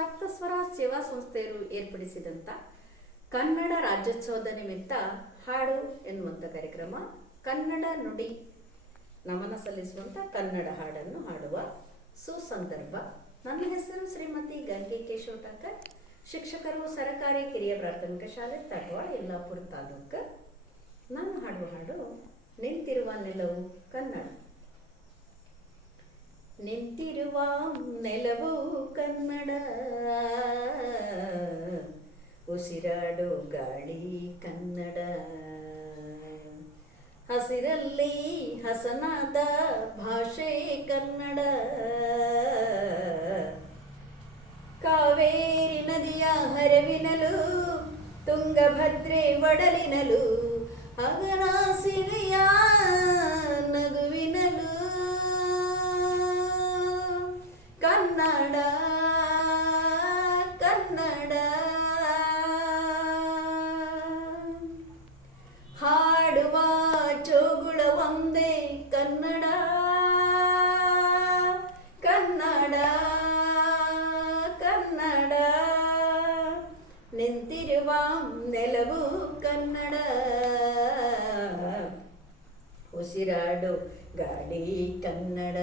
ಸಪ್ತಸ್ವರ ಸೇವಾ ಸಂಸ್ಥೆಯರು ಏರ್ಪಡಿಸಿದಂಥ ಕನ್ನಡ ರಾಜ್ಯೋತ್ಸವದ ನಿಮಿತ್ತ ಹಾಡು ಎನ್ನುವಂಥ ಕಾರ್ಯಕ್ರಮ ಕನ್ನಡ ನುಡಿ ನಮನ ಸಲ್ಲಿಸುವಂಥ ಕನ್ನಡ ಹಾಡನ್ನು ಹಾಡುವ ಸುಸಂದರ್ಭ. ನನ್ನ ಹೆಸರು ಶ್ರೀಮತಿ ಗಂಗೆ ಕೇಶವ ಠಾಕರ್. ಶಿಕ್ಷಕರು, ಸರಕಾರಿ ಕಿರಿಯ ಪ್ರಾಥಮಿಕ ಶಾಲೆ ತಡವಾಳ ಯಲ್ಲಾಪುರ ತಾಲೂಕು. ನಾನು ಹಾಡುವ ಹಾಡು ನಿಂತಿರುವ ನೆಲವು ಕನ್ನಡ. ನಿಂತಿರುವ ನೆಲವು ಕನ್ನಡ. ಉಸಿರಾಡು ಗಾಳಿ ಕನ್ನಡ. ಹಸಿರಲ್ಲಿ ಹಸನಾದ ಭಾಷೆ ಕನ್ನಡ. ಕಾವೇರಿ ನದಿಯ ಹರವಿನಲು, ತುಂಗಭದ್ರೆ ಒಡಲಿನಲು ಅಗನಾಸಿರಿಯ ಹಾಡುವ ಚೋಗುಳ ಒಂದೇ ಕನ್ನಡ. ಕನ್ನಡ ಕನ್ನಡ. ನಿಂತಿರುವ ನೆಲವು ಕನ್ನಡ. ಉಸಿರಾಡು ಗಾಡಿ ಕನ್ನಡ.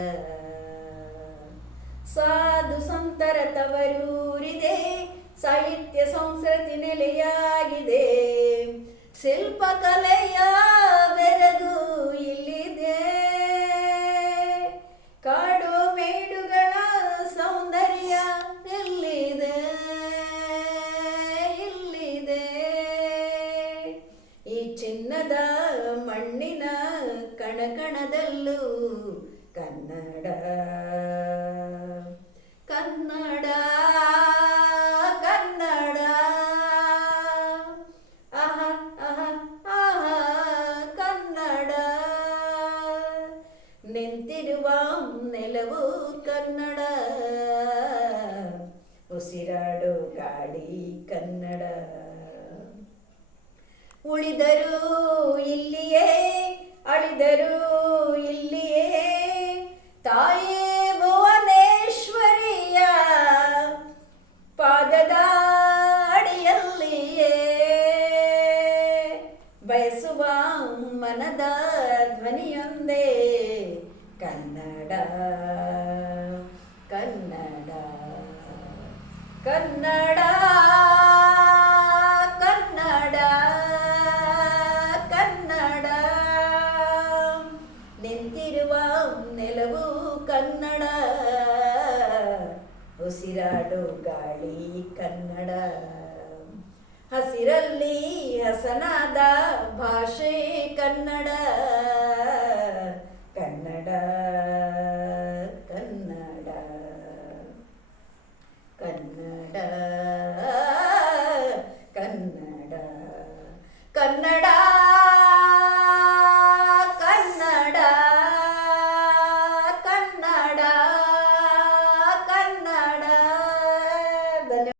ಸಾಧು ಸಂತರ ತವರೂರಿದೆ, ಸಾಹಿತ್ಯ ಸಂಸ್ಕೃತಿ ನೆಲೆಯಾಗಿದೆ. ಶಿಲ್ಪಕಲೆಯ ಬೆರಗು ಇಲ್ಲಿದೆ. ಕಾಡು ಮೇಡುಗಳ ಸೌಂದರ್ಯ ಎಲ್ಲಿದೆ? ಇಲ್ಲಿದೆ ಈ ಚಿನ್ನದ ಮಣ್ಣಿನ ಕಣಕಣದಲ್ಲೂ ಕನ್ನಡ ನೆಲವು ಕನ್ನಡ. ಉಸಿರಾಡು ಗಾಳಿ ಕನ್ನಡ. ಉಳಿದರು ಇಲ್ಲಿಯೇ, ಅಳಿದರು ಇಲ್ಲಿಯೇ, ತಾಯೇ ಭುವನೇಶ್ವರಿಯ ಪಾದದ ಅಡಿಯಲ್ಲಿಯೇ. ಬಯಸುವ ಮನದ ಧ್ವನಿಯೊಂದೇ. ಕನ್ನಡ ಕನ್ನಡ ಕನ್ನಡ ಕನ್ನಡ ಕನ್ನಡ. ನಿಂತಿರುವ ನೆಲವು ಕನ್ನಡ ಉಸಿರಾಡು ಗಾಳಿ ಕನ್ನಡ. ಹಸಿರಲ್ಲಿ ಹಸನಾದ ಭಾಷೆ